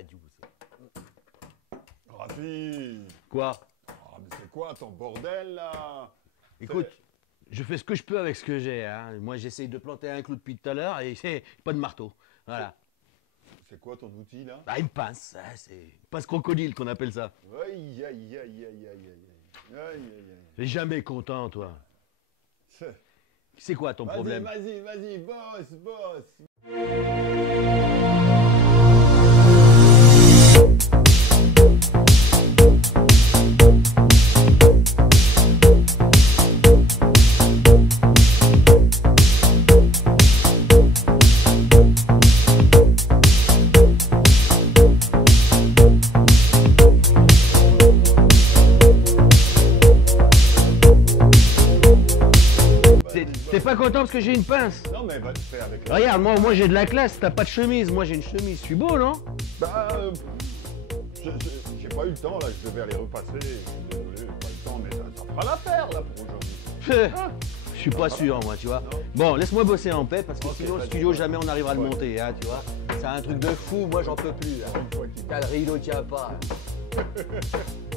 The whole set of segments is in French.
radio, ça. Rafi! Quoi? Ah, mais c'est quoi ton bordel là? Écoute, je fais ce que je peux avec ce que j'ai. Hein. Moi, j'essaye de planter un clou depuis tout à l'heure et c'est pas de marteau. Voilà. C'est quoi ton outil là? Bah, une pince. Hein, c'est une pince crocodile qu'on appelle ça. Aïe, aïe, aïe, aïe, aïe, aïe, aïe, aïe, T'es jamais content, toi. aïe. C'est quoi ton problème? Vas-y, boss! T'es pas content parce que j'ai une pince? Non mais va te faire avec la... Regarde, moi j'ai de la classe, t'as pas de chemise, moi j'ai une chemise, je suis beau, non? Bah, j'ai pas eu le temps là, je devais aller repasser, je suis désolé, j'ai pas eu le temps, mais ça fera l'affaire là pour aujourd'hui. Ah. Je suis pas sûr, moi, tu vois. Bon, laisse-moi bosser en paix, parce que Ok, sinon, le vas-y. studio, jamais on arrivera à le Ouais. monter, hein, tu vois. C'est un truc de fou, moi, j'en peux plus. Là. Une fois qu'il- Putain, le rideau tient pas. Oh, ouais.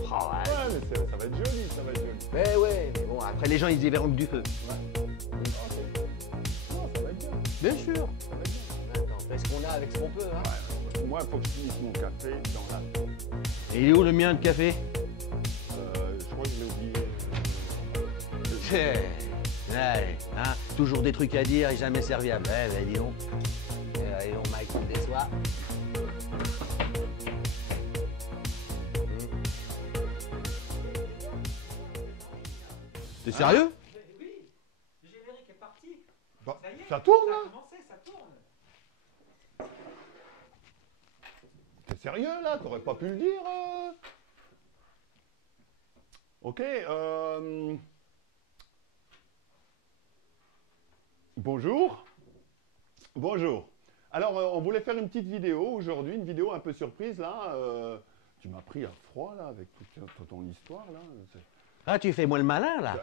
Ouais, mais ça va être joli, ça va être joli. Mais ouais, mais bon, après, les gens, ils y verront que du feu. Ouais. Non, ça va être bien. Bien sûr. Ça va être bien. Attends, fais ce qu'on a avec ce qu'on peut, hein. Ouais. Moi, il faut que je finisse mon café dans la... Et il est où le mien de café? Je crois que je l'ai oublié. Ouais, hein, toujours des trucs à dire et jamais serviable. Ouais, ben dis donc. Dis donc, Mike, tu me déçois. T'es sérieux? Oui, le générique est parti. Bah, Ça y est, ça tourne ça a là? commencé, ça tourne. T'es sérieux là? T'aurais pas pu le dire Ok, Bonjour. Bonjour. Alors, on voulait faire une petite vidéo aujourd'hui, une vidéo un peu surprise là. Tu m'as pris à froid là avec toute ton histoire là. Ah, tu fais moi le malin, là?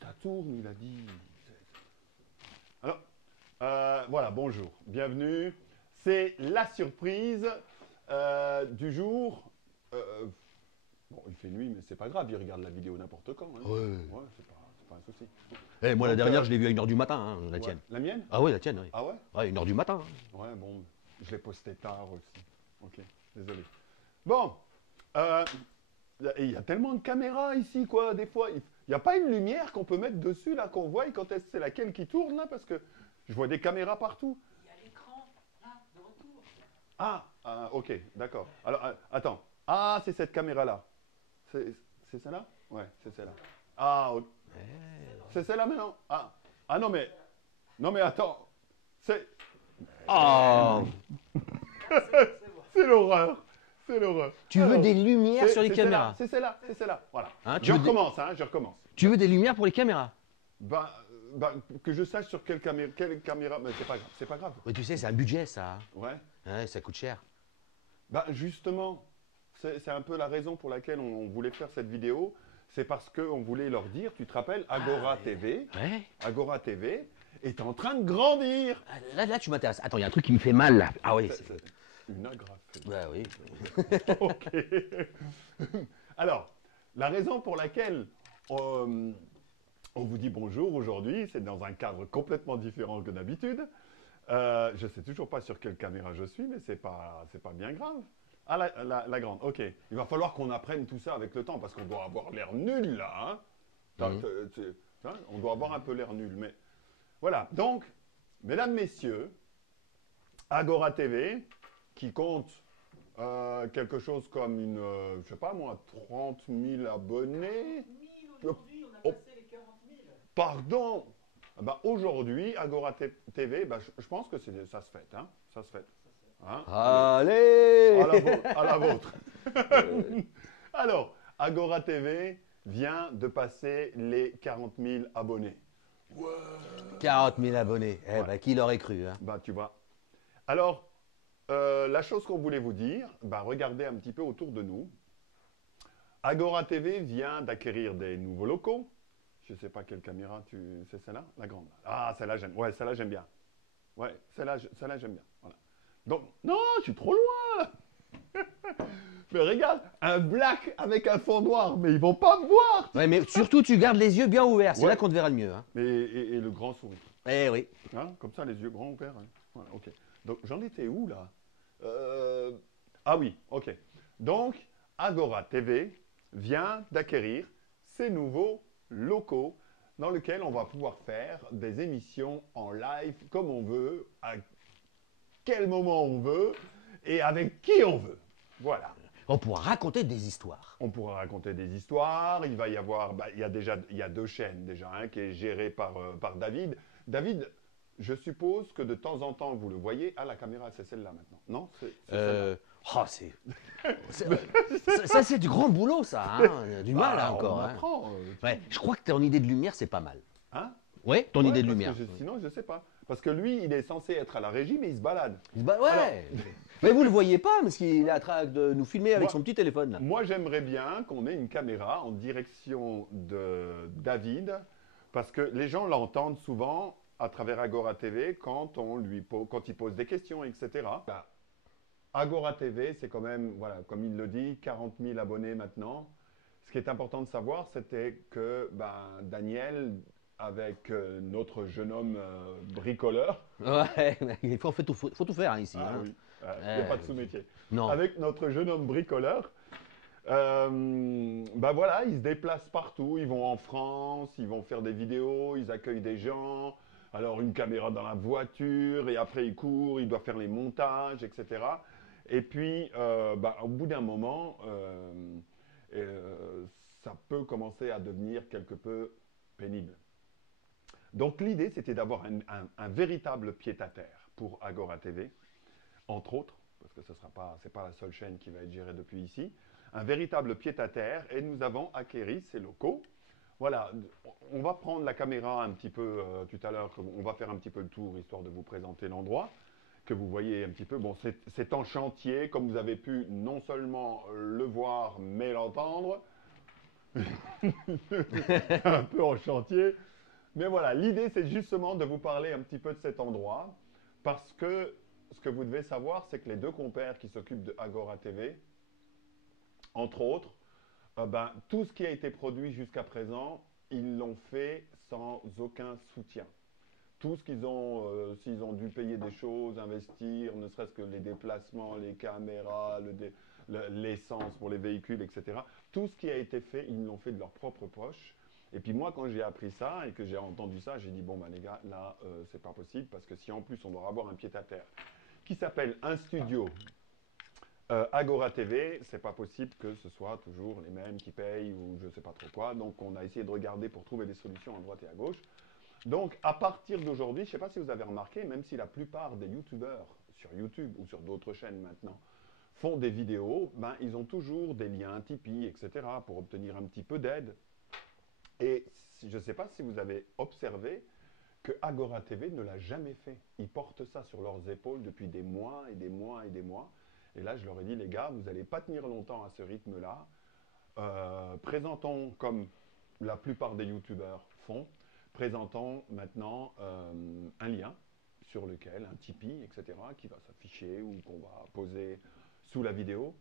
Ça tourne, il a dit. Alors, voilà, bonjour, bienvenue. C'est la surprise du jour. Bon, il fait nuit, mais c'est pas grave, il regarde la vidéo n'importe quand. Hein. Ouais. Ouais, c'est pas un souci. Eh, moi, la Donc, dernière, je l'ai vue à 1h du matin, hein, la Ouais. tienne. La mienne? Ah ouais, la tienne, oui. Ah ouais? Ouais, 1h du matin. Hein. Ouais, bon, je l'ai posté tard aussi. Ok, désolé. Bon, il y a tellement de caméras ici, quoi, des fois. Il n'y a pas une lumière qu'on peut mettre dessus, là, qu'on voit, et quand est-ce que c'est laquelle qui tourne, là, parce que je vois des caméras partout. Il y a l'écran, là, de retour. Ah, ok, d'accord. Alors, attends. Ah, c'est cette caméra-là. C'est celle-là? Ouais, c'est celle-là. Ah, ok. C'est celle-là maintenant? Ah, non, mais attends. C'est... Oh! C'est l'horreur. C'est l'horreur. Tu veux Alors, des lumières sur les c'est celle-là, caméras? C'est celle-là. Voilà. Hein, tu je veux des- recommence, hein, je recommence. Tu veux des lumières pour les caméras? Bah, que je sache sur quelle caméra, mais c'est pas grave. Oui, tu sais, c'est un budget, ça. Hein. Ouais. Ouais, ça coûte cher. Bah, justement, c'est un peu la raison pour laquelle on voulait faire cette vidéo. C'est parce qu'on voulait leur dire, tu te rappelles, Agora TV, Ouais. Agora TV est en train de grandir. Ah, Là, tu m'intéresses. Attends, il y a un truc qui me fait mal, là. Ah oui. C'est une agrafe. Ouais, oui. Ok. Alors, la raison pour laquelle on vous dit bonjour aujourd'hui, c'est dans un cadre complètement différent que d'habitude. Je ne sais toujours pas sur quelle caméra je suis, mais c'est pas bien grave. Ah, la grande, ok. Il va falloir qu'on apprenne tout ça avec le temps, parce qu'on doit avoir l'air nul, là. Hein. On doit avoir un peu l'air nul, mais... Voilà, donc, mesdames, messieurs, Agora TV, qui compte quelque chose comme une, je sais pas moi, 30 000 abonnés. 1000 aujourd'hui, on a Oh. passé les 40 000. Pardon. Bah, aujourd'hui, Agora TV, bah, je pense que ça se fête, hein. Ça se fête. Hein. Allez! À la vôtre. Alors, Agora TV vient de passer les 40 000 abonnés. 40 000 abonnés. Eh Ouais. ben, qui l'aurait cru, hein? Bah, tu vois. Alors, la chose qu'on voulait vous dire, bah, regardez un petit peu autour de nous. Agora TV vient d'acquérir des nouveaux locaux. Je ne sais pas quelle caméra c'est celle-là, la grande. Ah, celle-là j'aime. Ouais, celle-là j'aime bien. Ouais, celle-là j'aime bien. Voilà. Donc, non, je suis trop loin. Mais regarde, un black avec un fond noir, mais ils vont pas me voir. Ouais, mais surtout, tu gardes les yeux bien ouverts. C'est Ouais. là qu'on te verra le mieux. Hein. Et le grand sourire. Eh oui. Hein, comme ça, les yeux grands ouverts. Hein. Voilà, ok. Donc, j'en étais où, là Ah oui, ok. Donc, Agora TV vient d'acquérir ces nouveaux locaux dans lesquels on va pouvoir faire des émissions en live comme on veut, à quel moment on veut et avec qui on veut. Voilà. On pourra raconter des histoires. On pourra raconter des histoires. Il va y avoir, il y a deux chaînes déjà, hein, qui est gérée par David. David, je suppose que de temps en temps vous le voyez. Ah, la caméra, c'est celle-là maintenant. Non, c'est celle-là. Oh, ça, c'est du grand boulot, ça. Hein. Du mal, hein, encore. On Hein. apprend. Ouais, je crois que ton idée de lumière, c'est pas mal. Hein? Oui, ton Ouais, idée de parce lumière. que sinon, je sais pas. Parce que lui, il est censé être à la régie, mais il se balade. Ouais. Alors- Mais vous le voyez pas, parce qu'il est en train de nous filmer avec Moi- son petit téléphone. Là. Moi, j'aimerais bien qu'on ait une caméra en direction de David, parce que les gens l'entendent souvent à travers Agora TV quand il pose des questions, etc. Bah, Agora TV, c'est quand même, voilà, comme il le dit, 40 000 abonnés maintenant. Ce qui est important de savoir, c'était que Daniel, avec notre jeune homme bricoleur, Ouais, il faut tout faire hein, ici. ah Hein. oui, il n'y a pas de sous-métier. Non. Avec notre jeune homme bricoleur, voilà, ils se déplacent partout. Ils vont en France, ils vont faire des vidéos, ils accueillent des gens. Alors une caméra dans la voiture et après il court, il doit faire les montages, etc. Et puis, au bout d'un moment, ça peut commencer à devenir quelque peu pénible. Donc l'idée, c'était d'avoir un véritable pied-à-terre pour Agora TV, entre autres, parce que ce n'est pas la seule chaîne qui va être gérée depuis ici, un véritable pied-à-terre, et nous avons acquéri ces locaux. Voilà, on va prendre la caméra un petit peu tout à l'heure, on va faire un petit peu le tour, histoire de vous présenter l'endroit, que vous voyez un petit peu. Bon, c'est en chantier, comme vous avez pu non seulement le voir, mais l'entendre. Un peu en chantier. Mais voilà, l'idée, c'est justement de vous parler un petit peu de cet endroit, parce que ce que vous devez savoir, c'est que les deux compères qui s'occupent de Agora TV, entre autres, tout ce qui a été produit jusqu'à présent, ils l'ont fait sans aucun soutien. Tout ce qu'ils ont, s'ils ont dû payer des choses, investir, ne serait-ce que les déplacements, les caméras, l'essence pour les véhicules, etc. Tout ce qui a été fait, ils l'ont fait de leur propre poche. Et puis moi, quand j'ai appris ça et que j'ai entendu ça, j'ai dit, bon, les gars, là, c'est pas possible, parce que si en plus on doit avoir un pied-à-terre qui s'appelle un studio Agora TV, c'est pas possible que ce soit toujours les mêmes qui payent ou je sais pas trop quoi. Donc on a essayé de regarder pour trouver des solutions à droite et à gauche. Donc à partir d'aujourd'hui, je sais pas si vous avez remarqué, même si la plupart des youtubeurs sur YouTube ou sur d'autres chaînes maintenant font des vidéos, ils ont toujours des liens Tipeee, etc. pour obtenir un petit peu d'aide. Et je ne sais pas si vous avez observé que Agora TV ne l'a jamais fait. Ils portent ça sur leurs épaules depuis des mois et des mois et des mois. Et là, je leur ai dit, les gars, vous n'allez pas tenir longtemps à ce rythme-là. Présentons, comme la plupart des youtubeurs font, présentons maintenant un lien sur lequel, un Tipeee, etc., qui va s'afficher ou qu'on va poser sous la vidéo,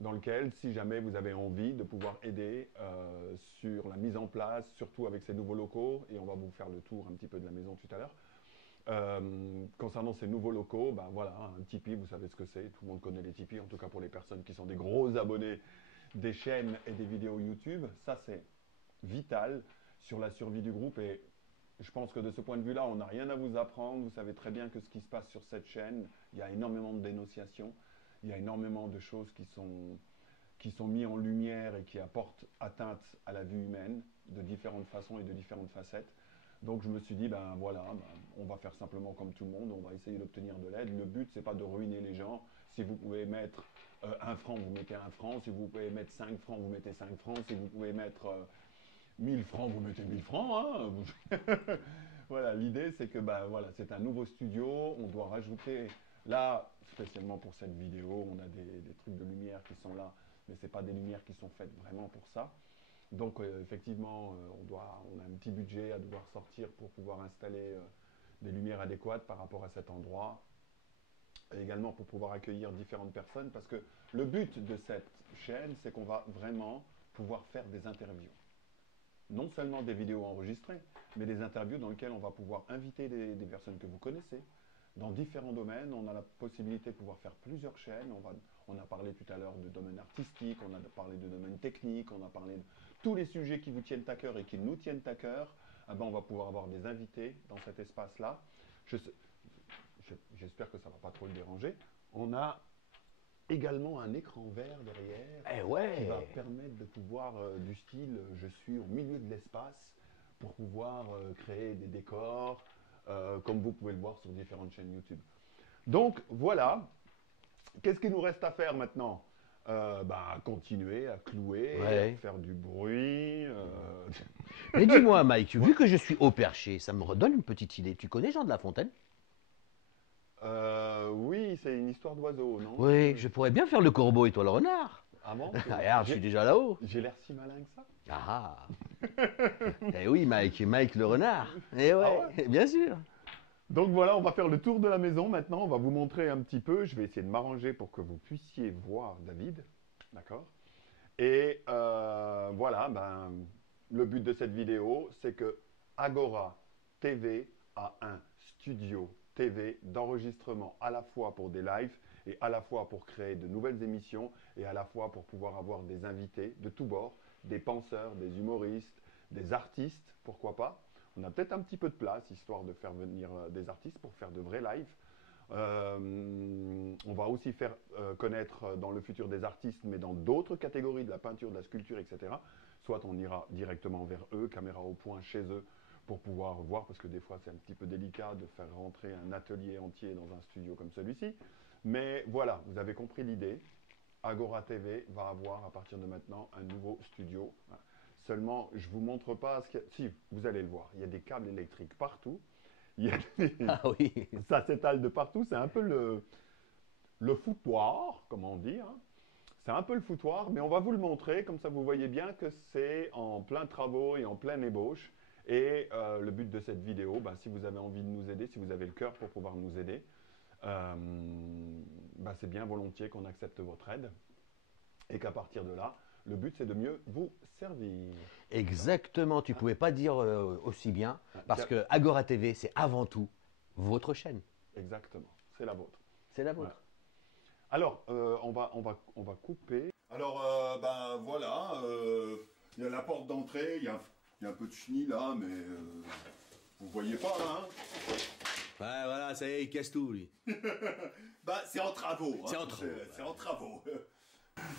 dans lequel, si jamais vous avez envie de pouvoir aider sur la mise en place, surtout avec ces nouveaux locaux, et on va vous faire le tour un petit peu de la maison tout à l'heure. Concernant ces nouveaux locaux, voilà, un Tipeee, vous savez ce que c'est, tout le monde connaît les Tipeee, en tout cas pour les personnes qui sont des gros abonnés des chaînes et des vidéos YouTube, ça c'est vital sur la survie du groupe et je pense que de ce point de vue-là, on n'a rien à vous apprendre, vous savez très bien que ce qui se passe sur cette chaîne, il y a énormément de dénonciations, il y a énormément de choses qui sont mises en lumière et qui apportent atteinte à la vie humaine de différentes façons et de différentes facettes. Donc je me suis dit, on va faire simplement comme tout le monde, on va essayer d'obtenir de l'aide. Le but, c'est pas de ruiner les gens. Si vous pouvez mettre 1 franc, vous mettez 1 franc. Si vous pouvez mettre 5 francs, vous mettez 5 francs. Si vous pouvez mettre 1000 francs, vous mettez 1000 francs. Hein. Voilà, l'idée, c'est que c'est un nouveau studio. On doit rajouter, là, spécialement pour cette vidéo, on a des trucs de lumière qui sont là, mais ce n'est pas des lumières qui sont faites vraiment pour ça. Donc effectivement, on a un petit budget à devoir sortir pour pouvoir installer des lumières adéquates par rapport à cet endroit. et également pour pouvoir accueillir différentes personnes, parce que le but de cette chaîne, c'est qu'on va vraiment pouvoir faire des interviews. Non seulement des vidéos enregistrées, mais des interviews dans lesquelles on va pouvoir inviter des personnes que vous connaissez, dans différents domaines. On a la possibilité de pouvoir faire plusieurs chaînes. On a parlé tout à l'heure de domaine artistique, on a parlé de domaine technique, on a parlé de tous les sujets qui vous tiennent à cœur et qui nous tiennent à cœur. Eh ben, on va pouvoir avoir des invités dans cet espace-là. J'espère que ça ne va pas trop le déranger. On a également un écran vert derrière Eh ouais. qui va permettre de pouvoir, du style, je suis au milieu de l'espace, pour pouvoir créer des décors, comme vous pouvez le voir sur différentes chaînes YouTube. Donc voilà, qu'est-ce qu'il nous reste à faire maintenant? Continuer à clouer, Ouais. faire du bruit. Mais dis-moi, Mike, vu que je suis haut perché, ça me redonne une petite idée. Tu connais Jean de La Fontaine? Oui, c'est une histoire d'oiseau, non? Oui, je pourrais bien faire le corbeau et toi le renard. Ah bon? Regarde, je suis déjà là-haut. J'ai l'air si malin que ça? Ah. Eh oui, Mike le renard. Eh ouais, Ah bien sûr. Donc voilà, on va faire le tour de la maison maintenant. On va vous montrer un petit peu. Je vais essayer de m'arranger pour que vous puissiez voir David. D'accord? Et voilà, le but de cette vidéo, c'est que Agora TV a un studio TV d'enregistrement à la fois pour des lives et à la fois pour créer de nouvelles émissions et à la fois pour pouvoir avoir des invités de tous bords, des penseurs, des humoristes, des artistes, pourquoi pas. On a peut-être un petit peu de place, histoire de faire venir des artistes pour faire de vrais lives. On va aussi faire connaître dans le futur des artistes, mais dans d'autres catégories, de la peinture, de la sculpture, etc. Soit on ira directement vers eux, caméra au point chez eux, pour pouvoir voir, parce que des fois c'est un petit peu délicat de faire rentrer un atelier entier dans un studio comme celui-ci. Mais voilà, vous avez compris l'idée. Agora TV va avoir à partir de maintenant un nouveau studio. Seulement, je ne vous montre pas ce qu'il y a. Si, vous allez le voir, il y a des câbles électriques partout. Ah oui. Ça s'étale de partout. C'est un peu le foutoir, comme on dit. Hein. C'est un peu le foutoir, mais on va vous le montrer. Comme ça, vous voyez bien que c'est en plein travaux et en pleine ébauche. Et le but de cette vidéo, si vous avez envie de nous aider, si vous avez le cœur pour pouvoir nous aider, c'est bien volontiers qu'on accepte votre aide. Et qu'à partir de là, le but, c'est de mieux vous servir. Exactement, tu ne pouvais pas dire aussi bien, parce que Agora TV, c'est avant tout votre chaîne. Exactement, c'est la vôtre. C'est la vôtre. Ouais. Alors, on va couper. Alors, voilà, il y a la porte d'entrée, il y a un peu de chenille là, mais vous voyez pas, hein? Ouais, voilà, ça y est, il casse tout, lui. C'est en travaux. C'est en travaux. C'est en travaux.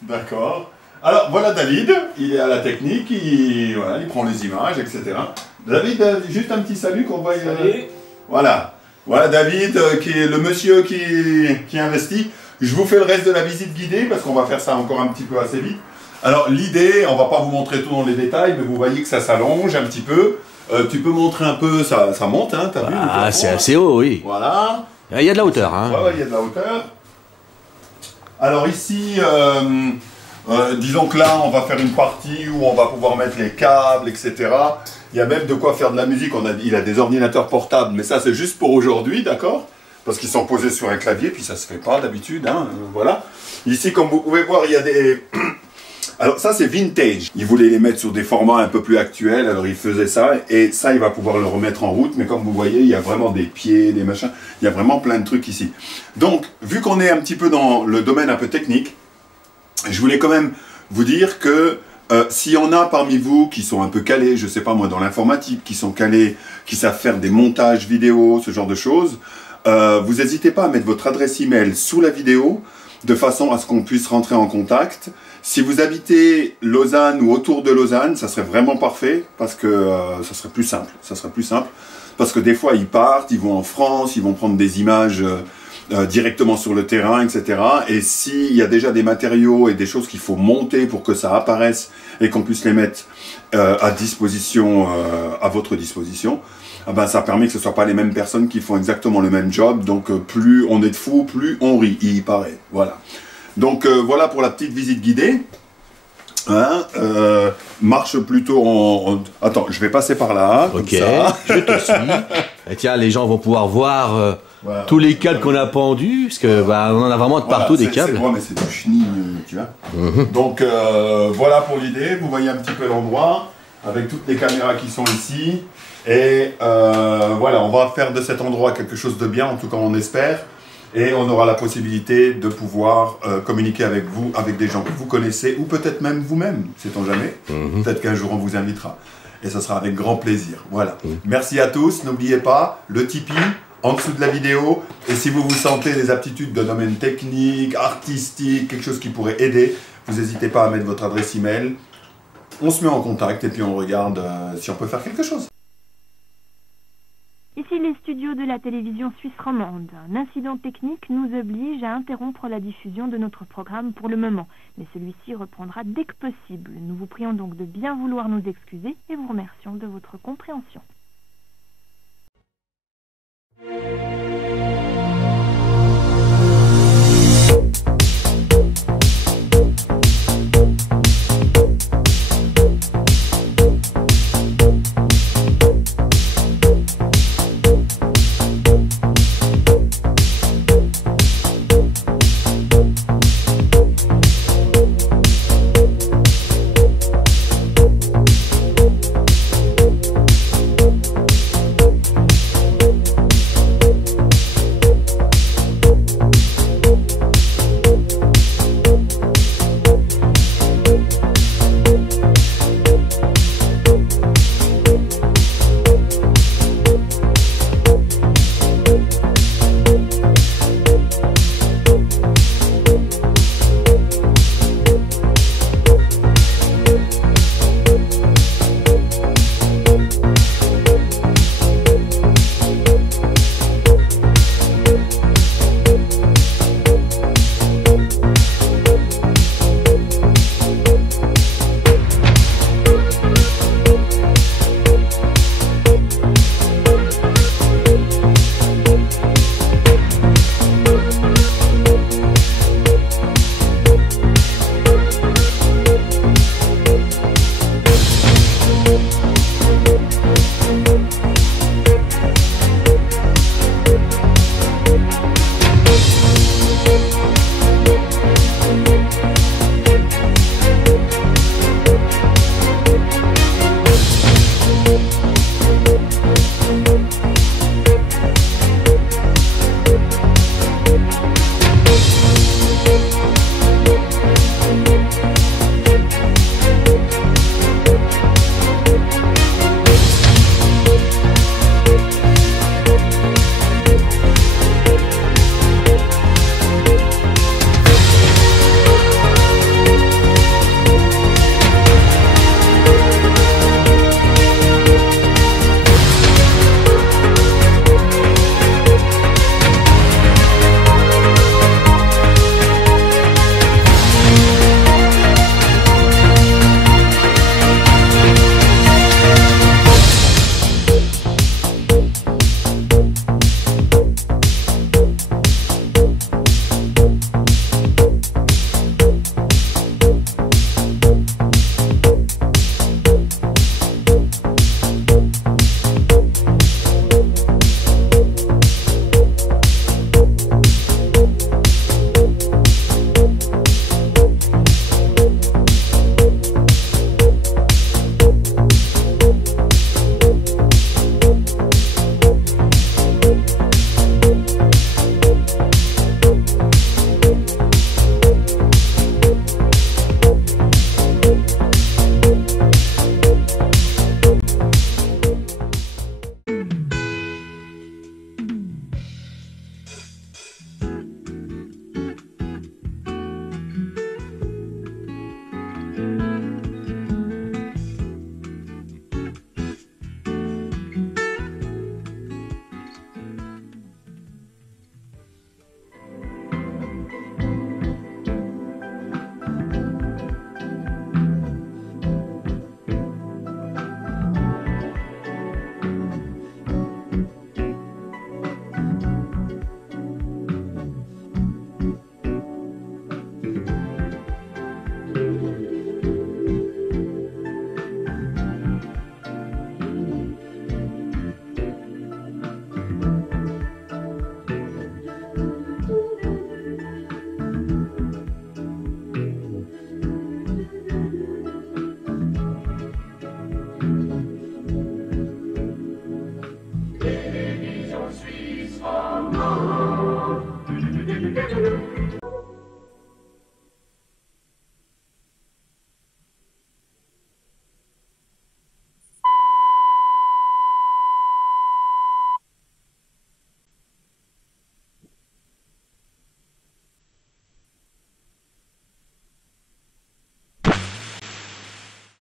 D'accord. Alors, voilà David, il est à la technique, il prend les images, etc. David, juste un petit salut qu'on voit. Salut. Voilà. Voilà David, qui est le monsieur qui investit. Je vous fais le reste de la visite guidée, parce qu'on va faire ça encore un petit peu assez vite. Alors, l'idée, on va pas vous montrer tout dans les détails, mais vous voyez que ça s'allonge un petit peu. Tu peux montrer un peu, ça monte, hein, t'as vu? Ah, c'est assez haut, oui. Voilà. Il y a de la hauteur, hein. Ouais, il y a de la hauteur. Alors ici, disons que là, on va faire une partie où on va pouvoir mettre les câbles, etc. Il y a même de quoi faire de la musique. Il a des ordinateurs portables, mais ça, c'est juste pour aujourd'hui, d'accord? Parce qu'ils sont posés sur un clavier, puis ça se fait pas d'habitude, hein, voilà. Ici, comme vous pouvez voir, il y a des... Alors ça, c'est vintage. Il voulait les mettre sur des formats un peu plus actuels, alors il faisait ça, et ça, il va pouvoir le remettre en route, mais comme vous voyez, il y a vraiment des pieds, des machins, il y a vraiment plein de trucs ici. Donc, vu qu'on est un petit peu dans le domaine un peu technique, je voulais quand même vous dire que s'il y en a parmi vous qui sont un peu calés, je sais pas moi, dans l'informatique, qui sont calés, qui savent faire des montages vidéo, ce genre de choses, vous n'hésitez pas à mettre votre adresse email sous la vidéo, de façon à ce qu'on puisse rentrer en contact. Si vous habitez Lausanne ou autour de Lausanne, ça serait vraiment parfait, parce que ça serait plus simple. Ça serait plus simple, parce que des fois, ils partent, ils vont en France, ils vont prendre des images directement sur le terrain, etc. Et s'il y a déjà des matériaux et des choses qu'il faut monter pour que ça apparaisse et qu'on puisse les mettre à disposition, à votre disposition, ça permet que ce ne soit pas les mêmes personnes qui font exactement le même job. Donc plus on est de fous, plus on rit, il paraît. Voilà. Donc voilà pour la petite visite guidée. Hein, marche plutôt en... Attends, je vais passer par là. Ok, comme ça. je te suis. Et tiens, les gens vont pouvoir voir Voilà. tous les câbles qu'on a pendus, parce que bah, on en a vraiment de Voilà, partout des c'est câbles. droit, mais c'est du chenille, tu vois. Donc voilà pour l'idée. Vous voyez un petit peu l'endroit avec toutes les caméras qui sont ici. Et voilà, on va faire de cet endroit quelque chose de bien, en tout cas on espère. Et on aura la possibilité de pouvoir communiquer avec vous, avec des gens que vous connaissez, ou peut-être même vous-même, sait-on jamais. Peut-être qu'un jour on vous invitera. Et ce sera avec grand plaisir. Voilà. Merci à tous. N'oubliez pas le Tipeee en dessous de la vidéo. Et si vous vous sentez des aptitudes de domaine technique, artistique, quelque chose qui pourrait aider, vous n'hésitez pas à mettre votre adresse email. On se met en contact et puis on regarde si on peut faire quelque chose. Ici les studios de la télévision suisse romande. Un incident technique nous oblige à interrompre la diffusion de notre programme pour le moment, mais celui-ci reprendra dès que possible. Nous vous prions donc de bien vouloir nous excuser et vous remercions de votre compréhension. Salut.